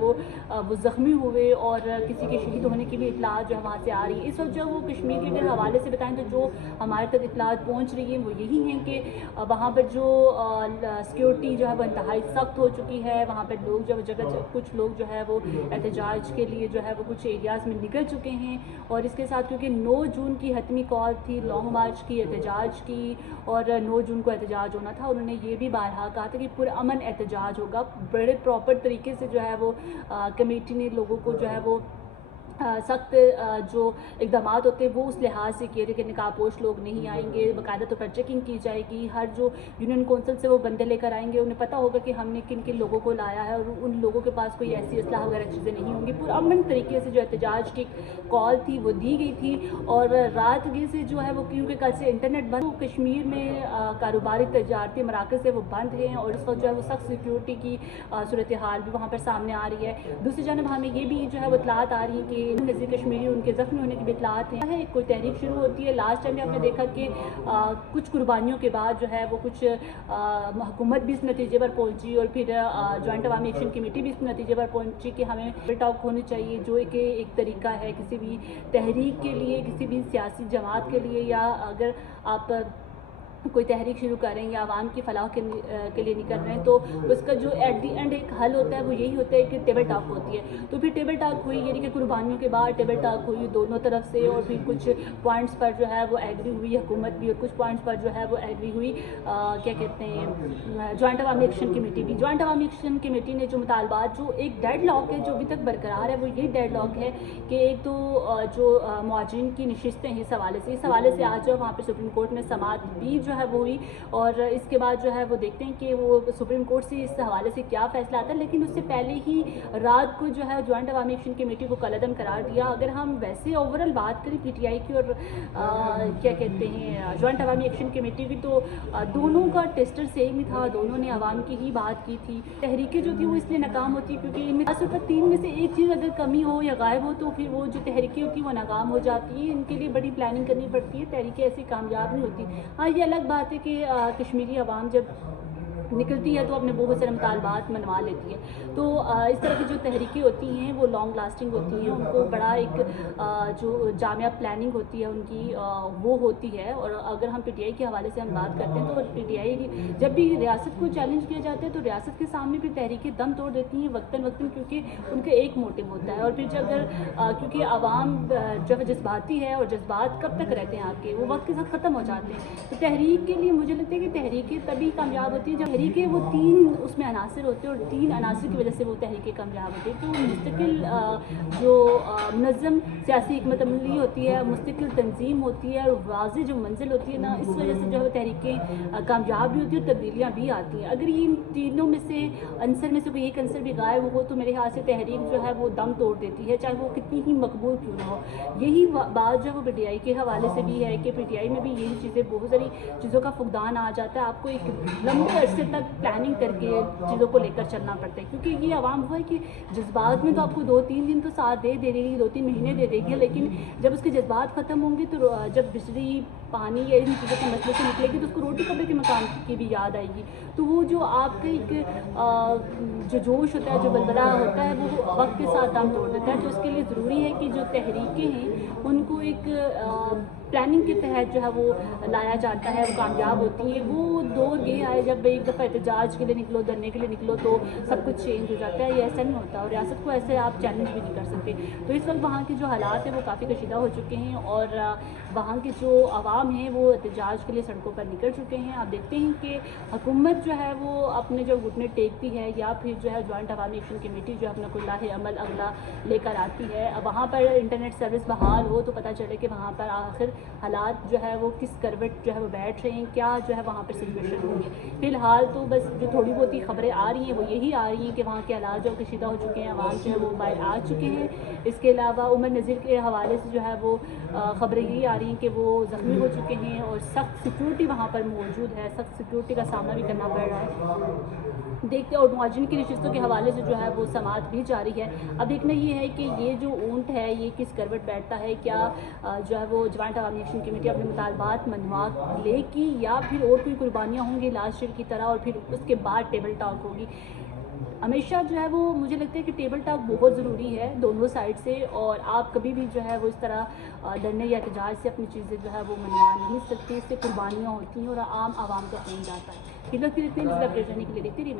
وہ زخمی ہوئے اور کسی کے شہید ہونے کی بھی اطلاعات جو ہے وہاں سے آ رہی ہے. اس وقت جو وہ کشمیر کے حوالے سے بتائیں تو جو ہمارے تک اطلاعات پہنچ رہی ہیں وہ یہی ہیں کہ وہاں پر جو سیکیورٹی جو ہے وہ انتہائی سخت ہو چکی ہے. وہاں پر لوگ جو کچھ لوگ جو ہے وہ احتجاج کے لیے جو ہے وہ کچھ ایریاز میں نکل چکے ہیں. اور اس کے ساتھ کیونکہ 9 جون کی حتمی کال تھی لانگ مارچ کی, احتجاج کی, اور 9 جون کو احتجاج ہونا تھا. انہوں نے یہ بھی بارہا کہا تھا کہ پرامن احتجاج ہوگا. بڑے پراپر طریقے سے جو ہے وہ کمیٹی نے لوگوں کو جو ہے وہ سخت جو اقدامات ہوتے ہیں وہ اس لحاظ سے کیے تھے کہ نقاب پوش لوگ نہیں آئیں گے, باقاعدہ طور پر چیکنگ کی جائے گی. ہر جو یونین کونسل سے وہ بندے لے کر آئیں گے, انہیں پتہ ہوگا کہ ہم نے کن کن لوگوں کو لایا ہے اور ان لوگوں کے پاس کوئی ایسی اسلحہ وغیرہ چیزیں نہیں ہوں گی. پرامن طریقے سے جو احتجاج کی کال تھی وہ دی گئی تھی. اور رات گئے سے جو ہے وہ کیونکہ کل سے انٹرنیٹ بند, کشمیر میں کاروباری تجارتی مراکز سے وہ بند ہیں اور اس وقت جو ہے وہ سخت سیکیورٹی کی صورتحال بھی وہاں پر سامنے آ رہی ہے. دوسری جانب ہمیں یہ بھی جو ہے وہ اطلاعات آ رہی ہیں کہ نذیر کشمیری ان کے زخمی ہونے کی بھی اطلاعات ہیں. کوئی تحریک شروع ہوتی ہے. لاسٹ ٹائم بھی آپ نے دیکھا کہ کچھ قربانیوں کے بعد جو ہے وہ کچھ حکومت بھی اس نتیجے پر پہنچی اور پھر جوائنٹ عوامی ایکشن کمیٹی بھی اس نتیجے پر پہنچی کہ ہمیں ٹاک ہونی چاہیے, جو کہ ایک طریقہ ہے کسی بھی تحریک کے لیے, کسی بھی سیاسی جماعت کے لیے, یا اگر آپ کوئی تحریک شروع کریں یا عوام کی فلاح کے لیے نہیں کر رہے ہیں تو اس کا جو ایٹ دی اینڈ ایک حل ہوتا ہے وہ یہی ہوتا ہے کہ ٹیبل ٹاک ہوتی ہے. تو پھر ٹیبل ٹاک ہوئی, یعنی کہ قربانیوں کے بعد ٹیبل ٹاک ہوئی دونوں طرف سے, اور پھر کچھ پوائنٹس پر جو ہے وہ ایگری ہوئی حکومت بھی, اور کچھ پوائنٹس پر جو ہے وہ ایگری ہوئی کیا کہتے ہیں جوائنٹ عوامی ایکشن کمیٹی بھی. جوائنٹ عوامی ایکشن کمیٹی نے جو مطالبات, جو ایک ڈیڈ لاک ہے جو ابھی تک برقرار ہے, وہ یہ ڈیڈ لاک ہے کہ ایک تو جو معاجرین کی نشستیں ہیں اس حوالے سے آج جو وہاں پہ سپریم کورٹ میں سماعت بھی جو ہے وہ ہوئی, اور اس کے بعد جو ہے وہ دیکھتے ہیں کہ وہ سپریم کورٹ سے اس حوالے سے کیا فیصلہ آتا ہے. لیکن اس سے پہلے ہی رات کو جو ہے جوائنٹ عوامی ایکشن کمیٹی کو کالعدم قرار دیا. اگر ہم ویسے اوورال بات کریں پی ٹی آئی کی اور کیا کہتے ہیں جوائنٹ عوامی ایکشن کمیٹی کی, تو دونوں کا ٹیسٹر سیم ہی تھا, دونوں نے عوام کی ہی بات کی تھی. تحریکیں جو تھی وہ اس لیے ناکام ہوتی ہے کیونکہ ان میں خاص طور پر 3 میں سے ایک چیز اگر کمی ہو یا غائب ہو تو پھر وہ جو تحریکیں ہوتی ہیں وہ ناکام ہو جاتی ہیں. ان کے لیے بڑی پلاننگ کرنی پڑتی ہے, تحریکیں ایسی کامیاب نہیں ہوتی. ہاں یہ الگ بات ہے کہ کشمیری عوام جب نکلتی ہے تو اپنے بہت سارے مطالبات منوا لیتی ہے. تو اس طرح کی جو تحریکیں ہوتی ہیں وہ لانگ لاسٹنگ ہوتی ہیں, ان کو بڑا ایک جو جامعہ پلاننگ ہوتی ہے ان کی وہ ہوتی ہے. اور اگر ہم پی ٹی آئی کے حوالے سے ہم بات کرتے ہیں تو پی ٹی آئی جب بھی ریاست کو چیلنج کیا جاتا ہے تو ریاست کے سامنے پھر تحریکیں دم توڑ دیتی ہیں وقتاً کیونکہ ان کا ایک موٹو ہوتا ہے. اور پھر اگر کیونکہ عوام جب جذباتی ہے, اور جذبات کب تک رہتے ہیں آپ کے, وہ وقت کے ساتھ ختم ہو جاتے ہیں. تو تحریک کے لیے مجھے لگتا ہے کہ تحریکیں تبھی کامیاب ہوتی ہیں جب تحریکیں وہ 3 اس میں عناصر ہوتے ہیں, اور 3 عناصر کی وجہ سے وہ تحریکیں کامیاب ہوتی ہیں. تو مستقل جو منظم سیاسی حکمت عملی ہوتی ہے, مستقل تنظیم ہوتی ہے, اور واضح جو منزل ہوتی ہے نا, اس وجہ سے جو ہے وہ تحریکیں کامیاب بھی ہوتی ہیں اور تبدیلیاں بھی آتی ہیں. اگر یہ ان تینوں میں سے عنصر میں سے کوئی ایک عنصر بھی غائب ہو تو میرے خیال سے تحریک جو ہے وہ دم توڑ دیتی ہے, چاہے وہ کتنی ہی مقبول کیوں نہ ہو. یہی بات جو ہے وہ پی ٹی آئی کے حوالے سے بھی ہے کہ پی ٹی آئی میں بھی یہی چیزیں, بہت ساری چیزوں کا فقدان آ جاتا ہے. آپ کو ایک لمبے عرصے تک پلاننگ کر کے چیزوں کو لے کر چلنا پڑتا ہے, کیونکہ یہ عوام ہوا ہے کہ جذبات میں تو آپ کو 2-3 دن تو ساتھ دے دے گی, 2-3 مہینے دے دے گی, لیکن جب اس کے جذبات ختم ہوں گے تو جب بجلی پانی یا ان چیزوں کے مسئلے سے نکلے گی تو اس کو روٹی کپڑے کے مکان کی بھی یاد آئے گی. تو وہ جو آپ کا ایک جو جوش ہوتا ہے, جو بلبلا ہوتا ہے, وہ وقت کے ساتھ دم توڑ دیتا ہے. تو اس کے لیے ضروری ہے کہ جو تحریکیں ہیں ان کو ایک پلاننگ کے تحت جو ہے وہ لایا جاتا ہے, وہ کامیاب ہوتی ہیں. وہ دور یہ آئے جب ایک دفعہ احتجاج کے لیے نکلو, دھرنے کے لیے نکلو تو سب کچھ چینج ہو جاتا ہے. یہ ایسا نہیں ہوتا, اور ریاست کو ایسے آپ چیلنج بھی نہیں کر سکتے. تو اس وقت وہاں کے جو حالات ہیں وہ کافی کشیدہ ہو چکے ہیں, اور وہاں کے جو عوام ہیں وہ احتجاج کے لیے سڑکوں پر نکل چکے ہیں. آپ دیکھتے ہیں کہ حکومت جو ہے وہ اپنے جو گھٹنے ٹیکتی ہے, یا پھر جو ہے جوائنٹ عوامی ایکشن کمیٹی جو اپنا کوئی لاہ عمل اگلا لے کر آتی ہے. وہاں پر انٹرنیٹ سروس بحال ہو تو پتہ چلے کہ وہاں پر آخر حالات جو ہے وہ کس کروٹ جو ہے وہ بیٹھ رہے ہیں, کیا جو ہے وہاں پر سچویشن ہوئی ہے. فی الحال تو بس جو تھوڑی بہت ہی خبریں آ رہی ہیں وہ یہی آ رہی ہیں کہ وہاں کے حالات جو کشیدہ ہو چکے ہیں, عوام جو ہے وہ باہر آ چکے ہیں. اس کے علاوہ عمر نذیر کے حوالے سے جو ہے وہ خبریں یہی آ رہی ہیں کہ وہ زخمی ہو چکے ہیں, اور سخت سیکورٹی وہاں پر موجود ہے, سخت سیکورٹی کا سامنا بھی کرنا پڑ رہا ہے. دیکھتے, اور معاجرین کی نشستوں کے حوالے سے جو ہے وہ سماعت بھی جاری ہے. اب دیکھنا یہ ہے کہ یہ جو اونٹ ہے یہ کس کروٹ بیٹھتا ہے, کیا جو ہے وہ جوائنٹ عوامی ایکشن کمیٹی اپنے مطالبات منوا لے گی, یا پھر اور کوئی قربانیاں ہوں گی لاسٹ ایئر کی طرح, اور پھر اس کے بعد ٹیبل ٹاک ہوگی. ہمیشہ جو ہے وہ مجھے لگتا ہے کہ ٹیبل ٹاک بہت ضروری ہے دونوں سائڈ سے، اور آپ کبھی بھی جو ہے وہ اس طرح ڈرنے یا احتجاج سے اپنی چیزیں جو ہے وہ منوا نہیں سکتے. اس سے قربانیاں ہوتی ہیں اور عام عوام کا خون جاتا ہے. پھر اتنے مسئلہ پریشانی کے لیے دیکھتی رہی.